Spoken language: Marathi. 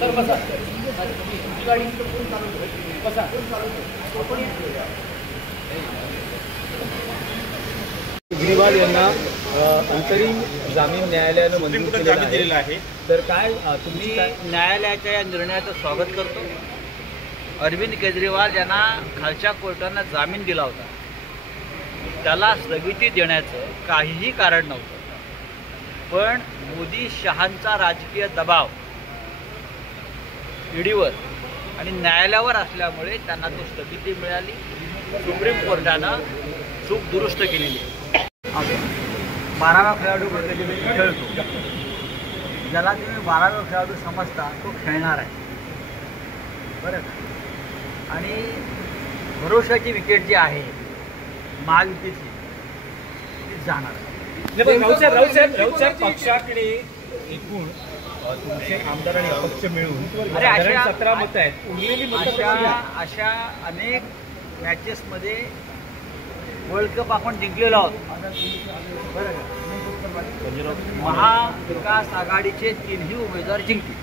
सर बसा, गाडी बसा. केजरीवाल यांना अंतरिम जामीन न्यायालयानं मंजूर केलेला आहे. तर काय तुम्ही न्यायालयाच्या या निर्णयाचं स्वागत करतो. अरविंद केजरीवाल यांना खालच्या कोर्टानं जामीन दिला होता. त्याला स्थगिती देण्याचं काहीही कारण नव्हतं, पण मोदी शहांचा राजकीय दबाव ईडीवर आणि न्यायालयावर असल्यामुळे त्यांना तो स्थगिती मिळाली. सुप्रीम कोर्टानं चूक दुरुस्त केलेली आहे. 12वा खेळाडू खेळतो, ज्याला तुम्ही 12वा खेळाडू समजता तो खेळणार आहे, बरं का. आणि भरोशाची विकेट जी आहे महायुतीची ती जाणार आहे. राऊसाहेब पक्षाकडे एकूण तुमचे आमदार आणि अपक्ष मिळून 17 मतं आहेत. उरलेली मतं अशा अनेक मॅचेसमध्ये वर्ल्ड कप आपण जिंकलेलो आहोत, बरं का. महाविकास आघाडीचे 3ही उमेदवार जिंकले.